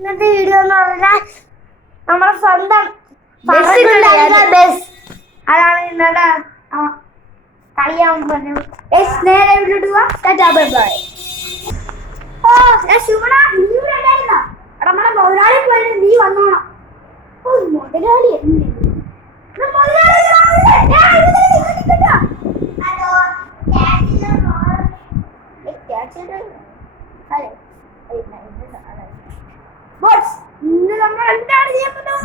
ഇന്നത്തെ വീഡിയോ എന്ന് പറഞ്ഞാൽ നമ്മുടെ സ്വന്തം ബസ് അതാണ് ഇന്നത്തെ കളിയാൻ പറഞ്ഞു. നേരെ വിട്ടിട്ടുക. നമ്മുടെ മുതലാളി പോയി നീ വന്നോണം. മുതലാളി ഇന്ന് നമ്മൾ എന്താണ് ചെയ്യാൻ പോകുന്നത്?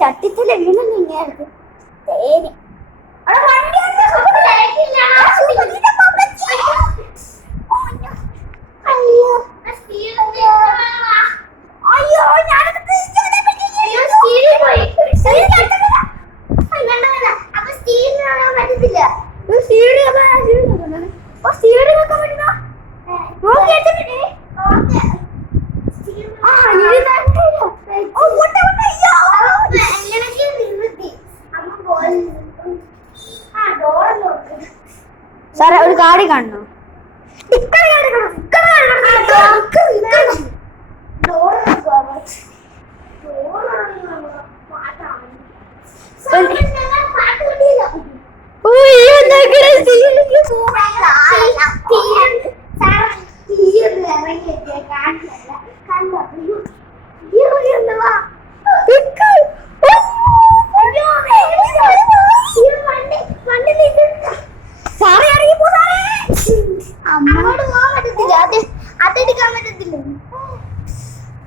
ചട്ടിത്തിലെ വീണ് നീങ്ങിയായിരുന്നു തേനി. സാറേ ഒരു കാടി കാണണോ?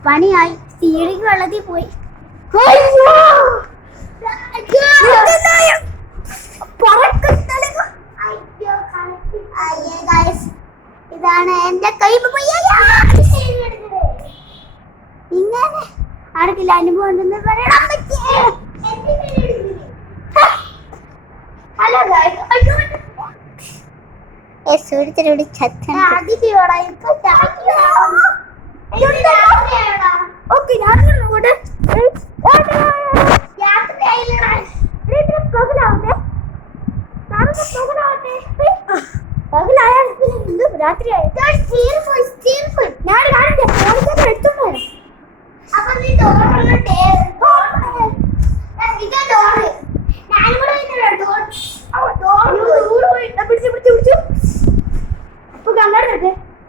പണിയായി. സീഡിക്ക് വെള്ളത്തിൽ പോയി. ഇതാണ് എന്റെ കൈ. ഇങ്ങനെ ആർക്കില്ല അനുഭവം ഉണ്ടെന്ന് പറയണം. ഹലോ സൂര്യത്തിലൂടെ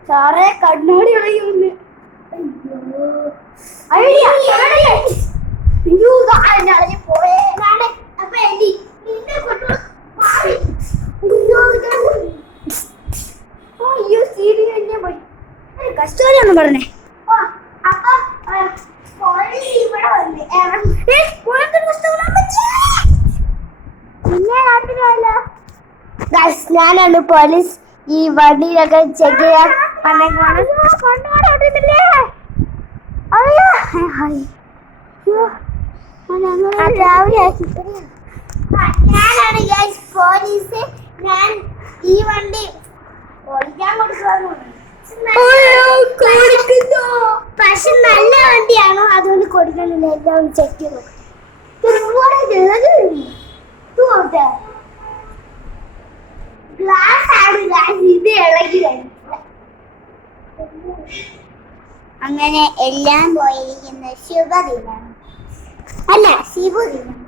സാറേ കണ്ണോടി കളയുന്നു. കഷ്ടോടെയൊന്നും പറഞ്ഞേ. ഞാനാണ് പോലീസ് ഈ വണ്ടിയിലൊക്കെ ചെക്ക് ചെയ്യാൻ രാവിലെ ഞാനാണ് പോലീസ്. ഞാൻ ഈ വണ്ടി ഓടിക്കാൻ കൊടുക്കുന്നു. പക്ഷെ നല്ല വണ്ടിയാണോ അതുകൊണ്ട് കൊടുക്കണില്ല. എല്ലാം ചെക്ക് ചെയ്തു. അങ്ങനെ എല്ലാം പോയിരിക്കുന്ന ശുഭദിനം അല്ല ശിവദിനം.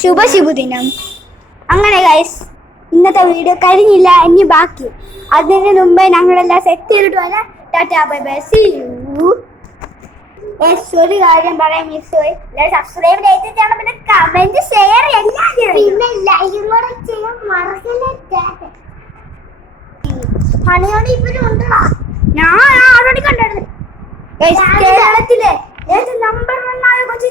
ശുഭ ശിവദിനം. അങ്ങനെ ഗൈസ് ഇന്നത്തെ വീഡിയോ കഴിഞ്ഞില്ല, ഇനി ബാക്കി. അതിന് മുമ്പേ ഞങ്ങളെല്ലാം സെറ്റ് ചെയ്തിട്ട് വരാം. ടാറ്റാ ബൈ ബൈ സീ യു. ഒരു കാര്യം പറയാൻ മിസ് പോയി. സബ്സ്ക്രൈബ് ചെയ്തിട്ടാണ്, പിന്നെ കമന്റ് ഷെയർ എല്ലാം ചെയ്യണം, പിന്നെ ലൈക്കും കൂടെ ചെയ്യാൻ മറക്കല്ലേ. പണിയോട് ഇവരും ഉണ്ടോ? ഞാൻ ആൾറെഡി കണ്ടായിരുന്നു. കേരളത്തിലെ നമ്പർ 1 ആയ കൊച്ചി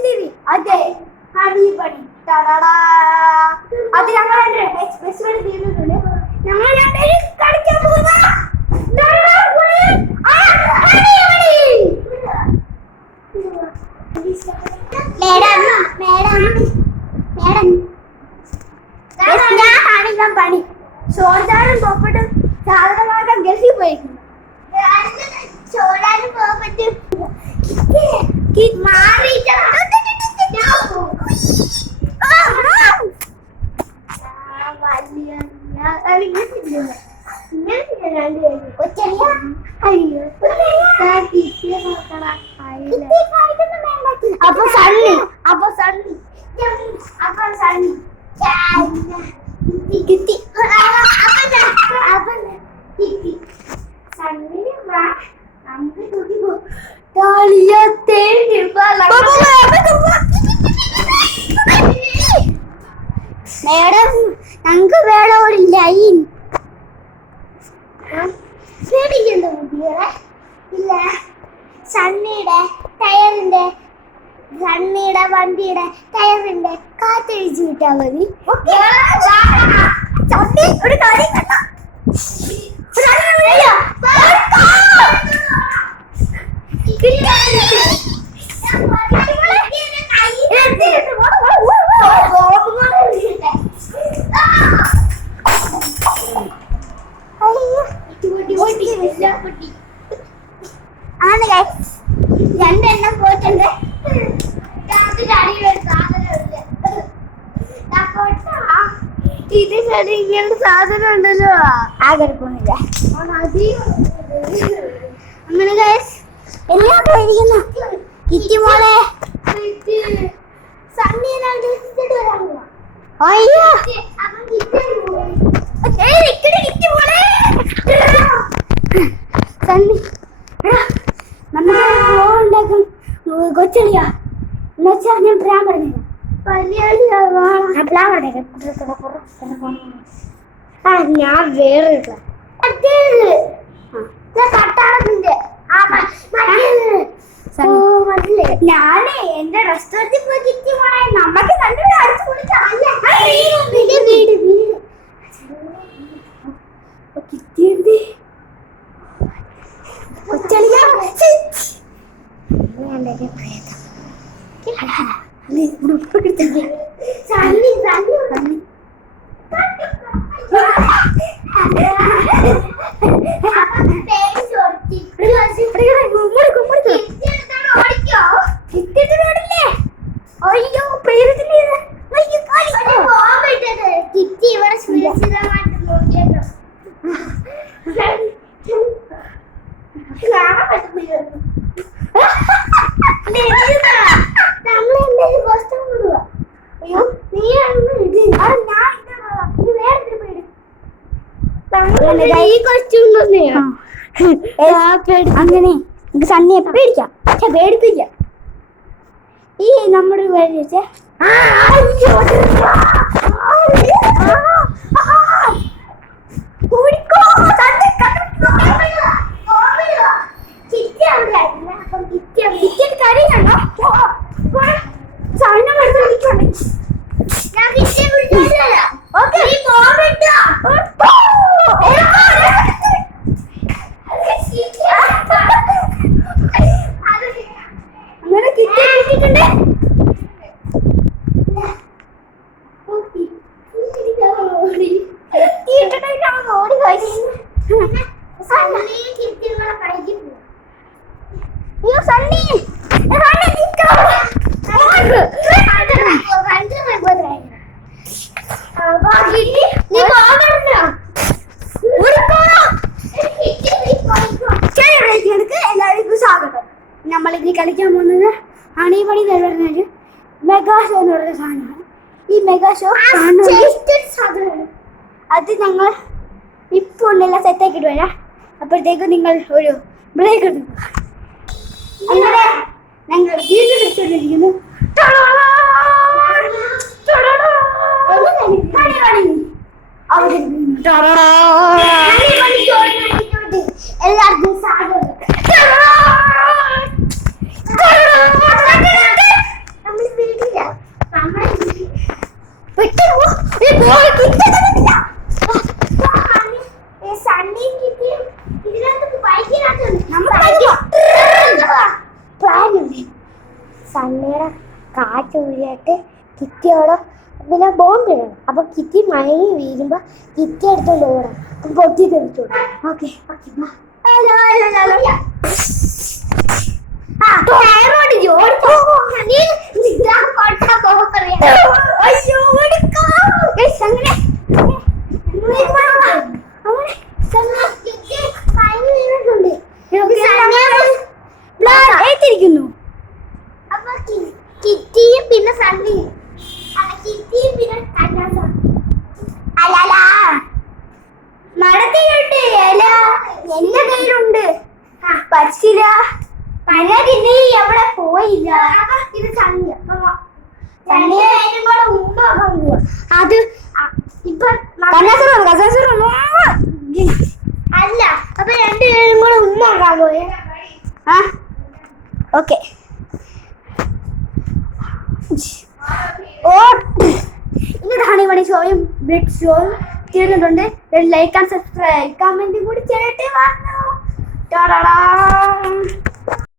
മേഡം മേഡം മേഡം ഞാൻ കാണിക്കാൻ പണി ചോദിച്ചാലും പോപ്പട്ടും സാധനമാക്കാൻ ഗൾഫിൽ പോയിരിക്കുന്നു ചോടാനും പോപ്പറ്റും അപ്പൊ സണ്ണി അപ്പൊ സണ്ണി അപ്പൊ സണ്ണി കിട്ടി മേഡം ഞങ്ങക്ക് വേണം ഒരു ലൈൻ പേടിക്കണ്ടോ ഇല്ല സണ്ണിയുടെ ടയറിന്റെ സണ്ണിയുടെ വണ്ടിയുടെ ടയറിന്റെ കാറ്റഴിച്ചു വിട്ടാ മതി ഒരു കാര്യം ആണ് രണ്ടെണ്ണം പോയിട്ടുണ്ട് ഇത് ശരി ഇങ്ങനത്തെ സാധനം ഉണ്ടല്ലോ ആഗ്രഹിക്കുന്നില്ല അങ്ങനെ ഗൈസ് എല്ലാം പോയിരിക്കുന്നു കിറ്റി മോളെ അയ്യോ സണ്ണി നമ്മണ്ടാക്കും കൊച്ചളിയാ എന്നുവെച്ചാ ഞാൻ പ്ലാൻ പറഞ്ഞു ഞാൻ വേറെ ഞാനേ എന്റെ റെസ്റ്റോറന്റിൽ പോയി കിറ്റി പോണേ നമുക്ക് കണ്ടു അടിച്ചു വീട് വീട് വീട് കിറ്റിയുണ്ട് കൊച്ചളിയാ അങ്ങനെ സണ്ണിയെ പേടിക്കാം പക്ഷെ പേടിപ്പിക്കാം ഈ നമ്മുടെ നമ്മളിത് കളിക്കാൻ പോകുന്നത് അണിപണി നിലനിന്നൊരു മെഗാ ഷോ എന്ന് പറയുന്ന സാധനമാണ്. ഈ മെഗാ ഷോ അത് ഞങ്ങൾ ഇപ്പോൾ എല്ലാം സെറ്റാക്കിയിട്ട് വരാം. അപ്പോഴത്തേക്കും നിങ്ങൾ ഒരു ബ്രേക്ക് എടുക്കുക. അങ്ങനെ ഞങ്ങൾ വീണ്ടും വെച്ചുകൊണ്ടിരിക്കുന്നു. എല്ലാവർക്കും സ്വാഗതം. സണ്ണിയുടെ കാറ്റ് ഊരിയിട്ട് കിറ്റിയോടെ പിന്നെ ബോംബ് ഇടണം. അപ്പൊ കിറ്റി മയങ്ങി വീഴുമ്പോ കിറ്റി എടുത്തോണ്ട് ഓടണം. അപ്പൊ പൊട്ടി തെറിച്ചു. ഓക്കെ ഏറ്റിരിക്കുന്നു. അപ്പൊ കിറ്റിയും പിന്നെ സണ്ണിയും കിറ്റിയും പിന്നെ മരത്തിലുണ്ട് ഇല, എന്റെ കയ്യിലുണ്ട് പച്ചില. പിന്നെ എവിടെ പോയില്ല. ഇത് സണ്ണിയ അത് ഇപ്പൊ അല്ല. അപ്പൊ രണ്ടുപേരും കൂടെ ഉമ്മാക്കാൻ പോയെ. ആ ഓക്കെ. ഓ ഇന്നതാണ് ഇവിടെ ഷോയും ബ്ലഡ് ഷോയും തീർന്നിട്ടുണ്ട്. ലൈക്ക് ആൻഡ് സബ്സ്ക്രൈബ് കമന്റും കൂടി ചെയ്തിട്ട് വന്നു.